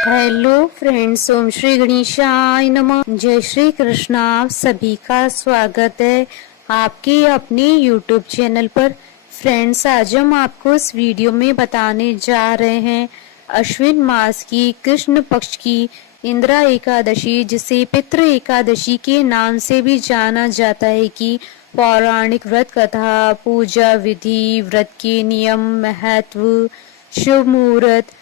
Hello friends, ओम श्री गणेशाय नमः। जय श्री कृष्ण। आप सभी का स्वागत है आपके अपने यूट्यूब चैनल पर। फ्रेंड्स, आज हम आपको इस वीडियो में बताने जा रहे हैं अश्विन मास की कृष्ण पक्ष की इंदिरा एकादशी, जिसे पितृ एकादशी के नाम से भी जाना जाता है, की पौराणिक व्रत कथा, पूजा विधि, व्रत के नियम, महत्व, शुभ मुहूर्त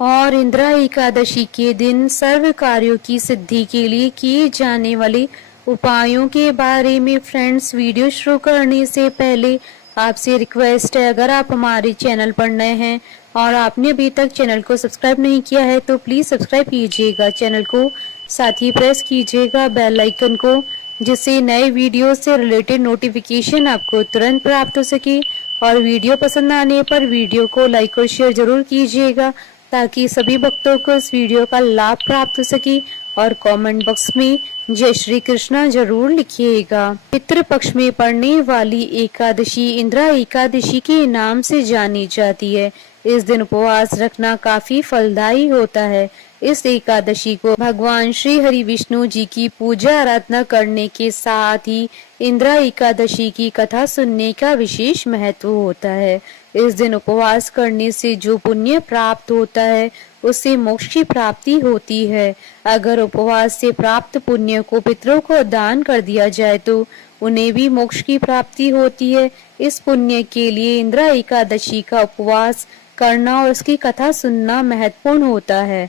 और इंदिरा एकादशी के दिन सर्व कार्यों की सिद्धि के लिए किए जाने वाले उपायों के बारे में। फ्रेंड्स, वीडियो शुरू करने से पहले आपसे रिक्वेस्ट है, अगर आप हमारे चैनल पर नए हैं और आपने अभी तक चैनल को सब्सक्राइब नहीं किया है तो प्लीज सब्सक्राइब कीजिएगा चैनल को, साथ ही प्रेस कीजिएगा बेल आइकन को, जिससे नए वीडियो से रिलेटेड नोटिफिकेशन आपको तुरंत प्राप्त हो सके। और वीडियो पसंद आने पर वीडियो को लाइक और शेयर जरूर कीजिएगा, ताकि सभी भक्तों को इस वीडियो का लाभ प्राप्त हो सके। और कमेंट बॉक्स में जय श्री कृष्णा जरूर लिखिएगा। पितृ पक्ष में पड़ने वाली एकादशी इंदिरा एकादशी के नाम से जानी जाती है। इस दिन उपवास रखना काफी फलदायी होता है। इस एकादशी को भगवान श्री हरि विष्णु जी की पूजा आराधना करने के साथ ही इंदिरा एकादशी की कथा सुनने का विशेष महत्व होता है। इस दिन उपवास करने से जो पुण्य प्राप्त होता है उससे मोक्ष की प्राप्ति होती है। अगर उपवास से प्राप्त पुण्य को पितरों को दान कर दिया जाए तो उन्हें भी मोक्ष की प्राप्ति होती है। इस पुण्य के लिए इंदिरा एकादशी का उपवास करना और उसकी कथा सुनना महत्वपूर्ण होता है।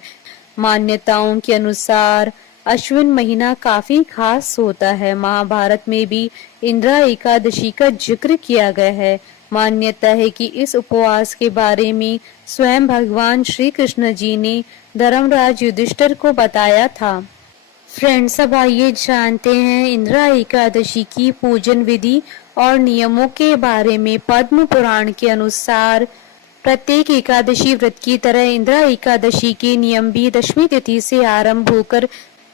मान्यताओं के अनुसार अश्विन महीना काफी खास होता है। महाभारत में भी इंदिरा एकादशी का जिक्र किया गया है। मान्यता है कि इस उपवास के बारे में स्वयं भगवान श्री कृष्ण जी ने धर्मराज युधिष्ठिर को बताया था। फ्रेंड्स, अब आइए जानते हैं इंदिरा एकादशी की पूजन विधि और नियमों के बारे में। पद्म पुराण के अनुसार प्रत्येक एकादशी व्रत की तरह इंदिरा एकादशी के नियम भी दशमी तिथि से आरंभ होकर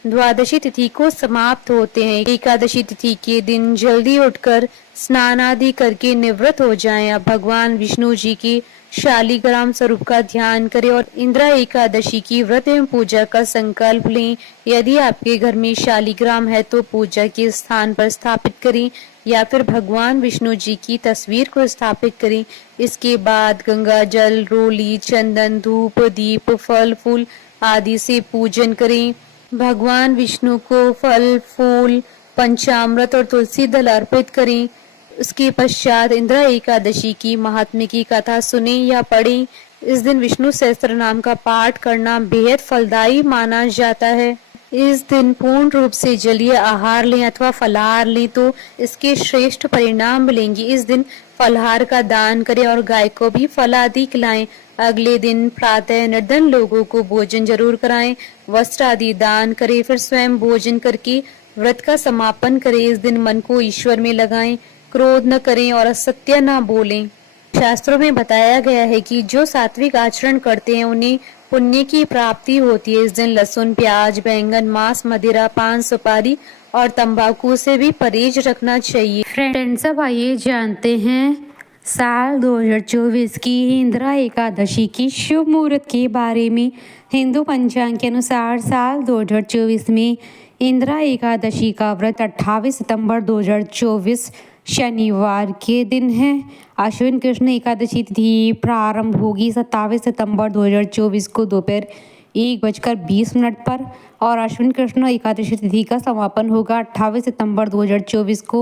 द्वादशी तिथि को समाप्त होते हैं। एकादशी तिथि के दिन जल्दी उठकर स्नान आदि करके निवृत्त हो जाएं। अब भगवान विष्णु जी की शालिग्राम स्वरूप का ध्यान करें और इंदिरा एकादशी की व्रत एवं पूजा का संकल्प लें। यदि आपके घर में शालिग्राम है तो पूजा के स्थान पर स्थापित करें या फिर भगवान विष्णु जी की तस्वीर को स्थापित करें। इसके बाद गंगा जल, रोली, चंदन, धूप, दीप, फल फूल आदि से पूजन करें। भगवान विष्णु को फल फूल, पंचामृत और तुलसी दल अर्पित करें। उसके पश्चात इंदिरा एकादशी की महात्म्य की कथा सुने या पढ़ें। इस दिन विष्णु सहस्त्र नाम का पाठ करना बेहद फलदायी माना जाता है। इस दिन पूर्ण रूप से जलीय आहार लें अथवा फलाहार लें तो इसके श्रेष्ठ परिणाम मिलेंगे। इस दिन फलाहार का दान करें और गाय को भी फल आदि खिलाएं। अगले दिन प्रातः निर्धन लोगों को भोजन जरूर कराएं, वस्त्र आदि दान करें, फिर स्वयं भोजन करके व्रत का समापन करें। इस दिन मन को ईश्वर में लगाएं, क्रोध न करें और असत्य न बोलें। शास्त्रों में बताया गया है कि जो सात्विक आचरण करते हैं उन्हें पुण्य की प्राप्ति होती है। इस दिन लहसुन, प्याज, बैंगन, मांस, मदिरा, पान, सुपारी और तंबाकू से भी परहेज रखना चाहिए। फ्रेंड्स, अब आइए जानते हैं साल 2024 की इंदिरा एकादशी की शुभ मुहूर्त के बारे में। हिंदू पंचांग के अनुसार साल 2024 में इंदिरा एकादशी का व्रत 28 सितंबर 2024 शनिवार के दिन है। अश्विन कृष्ण एकादशी तिथि प्रारंभ होगी 27 सितंबर 2024 को दोपहर 1:20 पर और अश्विन कृष्ण एकादशी तिथि का समापन होगा 28 सितंबर 2024 को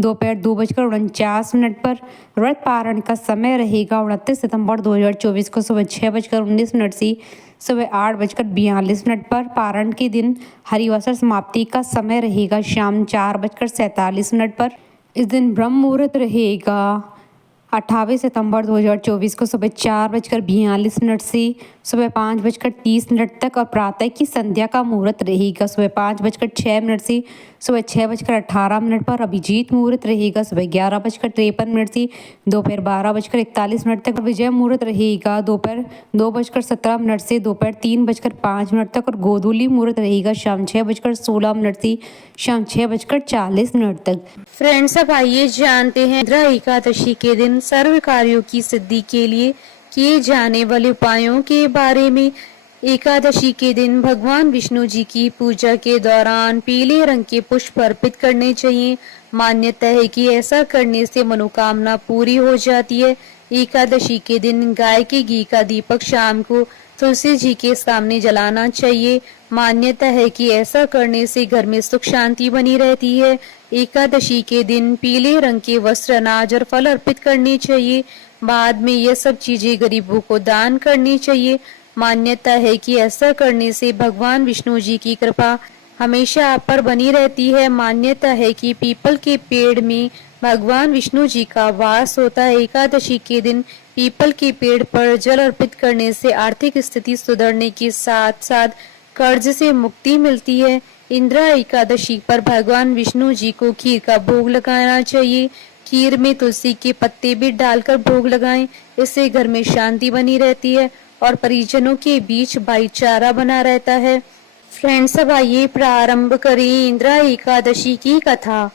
दोपहर 2:49 पर। व्रत पारण का समय रहेगा 29 सितंबर 2024 को सुबह 6:19 से सुबह 8:42 पर। पारण के दिन हरिवासर समाप्ति का समय रहेगा शाम 4:47 पर। इस दिन ब्रह्म मुहूर्त रहेगा 28 सितंबर 2024 को सुबह 4:42 से सुबह 5:30 तक और प्रातः की संध्या का मुहूर्त रहेगा सुबह 5:06 से सुबह 6:18 पर। अभिजीत मुहूर्त रहेगा सुबह 11:53 से दोपहर 12:41 तक। विजय मुहूर्त रहेगा दोपहर 2:17 से दोपहर 3:05 तक और गोधूली मुहूर्त रहेगा शाम 6:16 से शाम 6:40 तक। फ्रेंड्स, अब आइए जानते हैं इंदिरा एकादशी के दिन सर्व कार्यों की सिद्धि के लिए किए जाने वाले उपायों के बारे में। एकादशी के दिन भगवान विष्णु जी की पूजा के दौरान पीले रंग के पुष्प अर्पित करने चाहिए। मान्यता है कि ऐसा करने से मनोकामना पूरी हो जाती है। एकादशी के दिन गाय के घी का दीपक शाम को तुलसी जी के सामने जलाना चाहिए। मान्यता है कि ऐसा करने से घर में सुख शांति बनी रहती है। एकादशी के दिन पीले रंग के वस्त्र, अनाज और फल अर्पित करने चाहिए। बाद में ये सब चीजें गरीबों को दान करनी चाहिए। मान्यता है कि ऐसा करने से भगवान विष्णु जी की कृपा हमेशा आप पर बनी रहती है। मान्यता है कि पीपल के पेड़ में भगवान विष्णु जी का वास होता है। एकादशी के दिन पीपल के पेड़ पर जल अर्पित करने से आर्थिक स्थिति सुधरने के साथ साथ कर्ज से मुक्ति मिलती है। इंदिरा एकादशी पर भगवान विष्णु जी को खीर का भोग लगाना चाहिए। खीर में तुलसी के पत्ते भी डालकर भोग लगाएं। इससे घर में शांति बनी रहती है और परिजनों के बीच भाईचारा बना रहता है। फ्रेंड्स, अब आइए प्रारंभ करें इंदिरा एकादशी की कथा।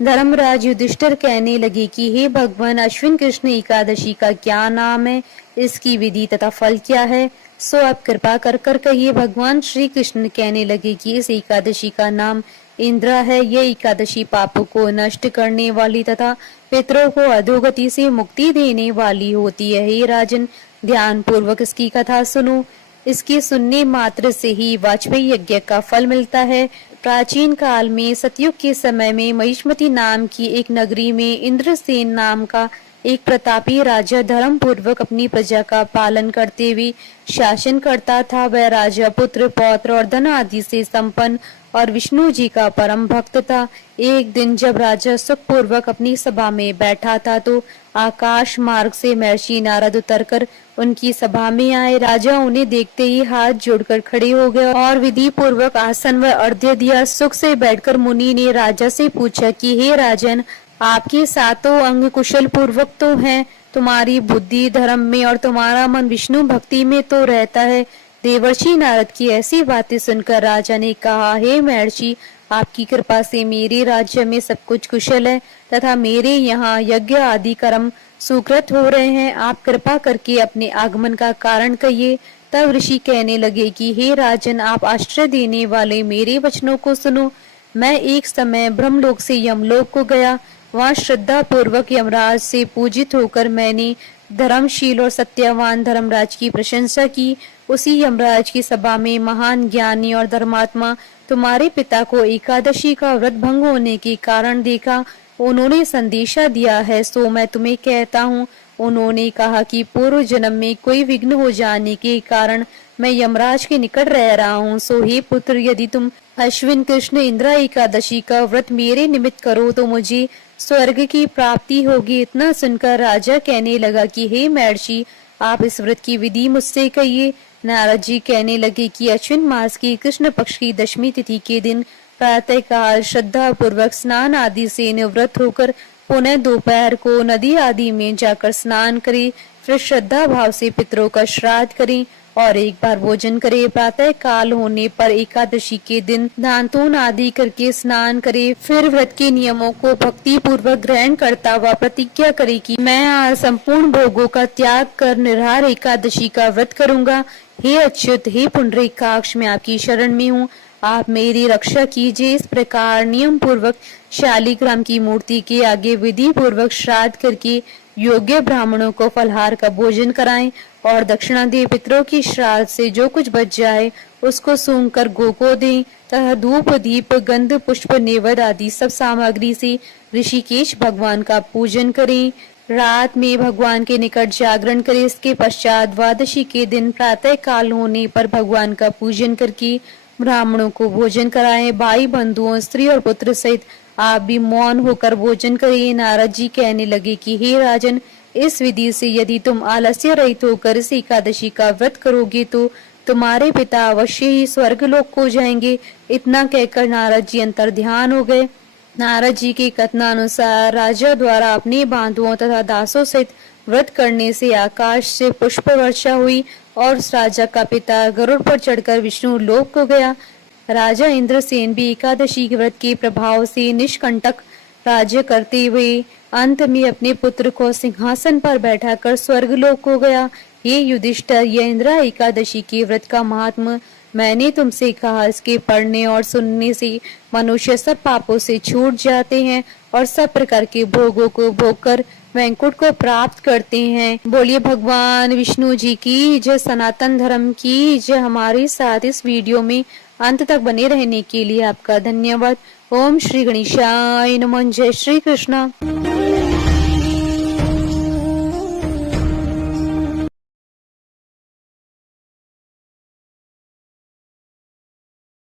धर्मराज युधिष्ठिर कहने लगे कि हे भगवान, अश्विन कृष्ण एकादशी का क्या नाम है, इसकी विधि तथा फल क्या है, सो आप कृपा कर कर कहिए। भगवान श्री कृष्ण कहने लगे कि इस एकादशी का नाम इंदिरा है। यह एकादशी पापों को नष्ट करने वाली तथा पितरों को अधोगति से मुक्ति देने वाली होती है। हे राजन, ध्यान पूर्वक इसकी कथा सुनो। इसके सुनने मात्र से ही वाजपेयी यज्ञ का फल मिलता है। प्राचीन काल में सतयुग के समय में महिष्मती नाम की एक नगरी में इंद्रसेन नाम का एक प्रतापी राजा धर्म पूर्वक अपनी प्रजा का पालन करते हुए शासन करता था। वह राजा पुत्र, पौत्र और धन आदि से संपन्न और विष्णु जी का परम भक्त था। एक दिन जब राजा सुख पूर्वक अपनी सभा में बैठा था तो आकाश मार्ग से महर्षि नारद उतरकर उनकी सभा में आए। राजा उन्हें देखते ही हाथ जोड़कर खड़े हो गए और विधि पूर्वक आसन व अर्घ्य दिया। सुख से बैठकर मुनि ने राजा से पूछा कि हे राजन, आपके सातों अंग कुशल पूर्वक तो हैं, तुम्हारी बुद्धि धर्म में और तुम्हारा मन विष्णु भक्ति में तो रहता है। देवर्षि नारद की ऐसी बातें सुनकर राजा ने कहा, हे महर्षि, आपकी कृपा से मेरे राज्य में सब कुछ कुशल है तथा मेरे यहाँ यज्ञ आदि कर्म सुकृत हो रहे हैं। आप कृपा करके अपने आगमन का कारण कहिए। तब ऋषि कहने लगे कि हे राजन, आप आश्रय देने वाले मेरे वचनों को सुनो। मैं एक समय ब्रह्मलोक से यमलोक को गया। वहाँ श्रद्धा पूर्वक यमराज से पूजित होकर मैंने धर्मशील और सत्यवान धर्मराज की प्रशंसा की। उसी यमराज की सभा में महान ज्ञानी और धर्मात्मा तुम्हारे पिता को एकादशी का व्रत भंग होने के कारण देखा। उन्होंने संदेशा दिया है, सो मैं तुम्हें कहता हूँ। उन्होंने कहा कि पूर्व जन्म में कोई विघ्न हो जाने के कारण मैं यमराज के निकट रह रहा हूँ। सो हे पुत्र, यदि तुम अश्विन कृष्ण इंदिरा एकादशी का व्रत मेरे निमित्त करो तो मुझे स्वर्ग की प्राप्ति होगी। इतना सुनकर राजा कहने लगा कि हे महर्षि, आप इस व्रत की विधि मुझसे कहिए। नारद जी कहने लगे कि अश्विन मास की कृष्ण पक्ष की दशमी तिथि के दिन प्रातः काल श्रद्धा पूर्वक स्नान आदि से निवृत्त होकर पुनः दोपहर को नदी आदि में जाकर स्नान करें। फिर श्रद्धा भाव से पितरों का श्राद्ध करें और एक बार भोजन करे। प्रातः काल होने पर एकादशी के दिन दांतोन आदि करके स्नान करे। फिर व्रत के नियमों को भक्ति पूर्वक ग्रहण करता हुआ प्रतिज्ञा करे कि मैं आज संपूर्ण भोगों का त्याग कर निराहार एकादशी का व्रत करूंगा। हे अच्युत, हे पुंडरीकाक्ष, मैं आपकी शरण में हूँ, आप मेरी रक्षा कीजिए। इस प्रकार नियम पूर्वक शालिग्राम की मूर्ति के आगे विधि पूर्वक श्राद्ध करके योग्य ब्राह्मणों को फलहार का भोजन कराएं और दक्षिणा दे। पितरों की श्राद्ध से जो कुछ बच जाए उसको सूंघ कर गो को दें तथा धूप दीप गंध पुष्प नेवद आदि सब सामग्री से ऋषिकेश भगवान का पूजन करें। रात में भगवान के निकट जागरण करें। इसके पश्चात द्वादशी के दिन प्रातः काल होने पर भगवान का पूजन करके ब्राह्मणों को भोजन कराएं। भाई बंधुओं, स्त्री और पुत्र सहित आप भी मौन होकर भोजन करिए। नारद जी कहने लगे कि हे राजन, इस विधि से यदि तुम आलस्य रहित होकर इस एकादशी का व्रत करोगे तो तुम्हारे पिता अवश्य ही स्वर्गलोक को जाएंगे। इतना कहकर नारद जी अंतर ध्यान हो गए। नारद जी के कथनानुसार राजा द्वारा अपने बांधुओं तथा दासों सहित व्रत करने से आकाश से पुष्प वर्षा हुई और उस राजा का पिता गरुड़ पर चढ़कर विष्णु लोक को गया। राजा इंद्रसेन भी एकादशी के व्रत के प्रभाव से निष्कंटक राज्य करते हुए अंत में अपने पुत्र को सिंहासन पर बैठाकर स्वर्गलोक को गया। हे युधिष्ठिर, यह इंद्रा एकादशी के व्रत का महात्म मैंने तुमसे कहा। इसके पढ़ने और सुनने से मनुष्य सब पापों से छूट जाते हैं और सब प्रकार के भोगों को भोग कर वैकुंठ को प्राप्त करते हैं। बोलिए भगवान विष्णु जी की जय, सनातन धर्म की जय। हमारे साथ इस वीडियो में अंत तक बने रहने के लिए आपका धन्यवाद। ओम श्री गणेशाय नमः। जय श्री कृष्ण।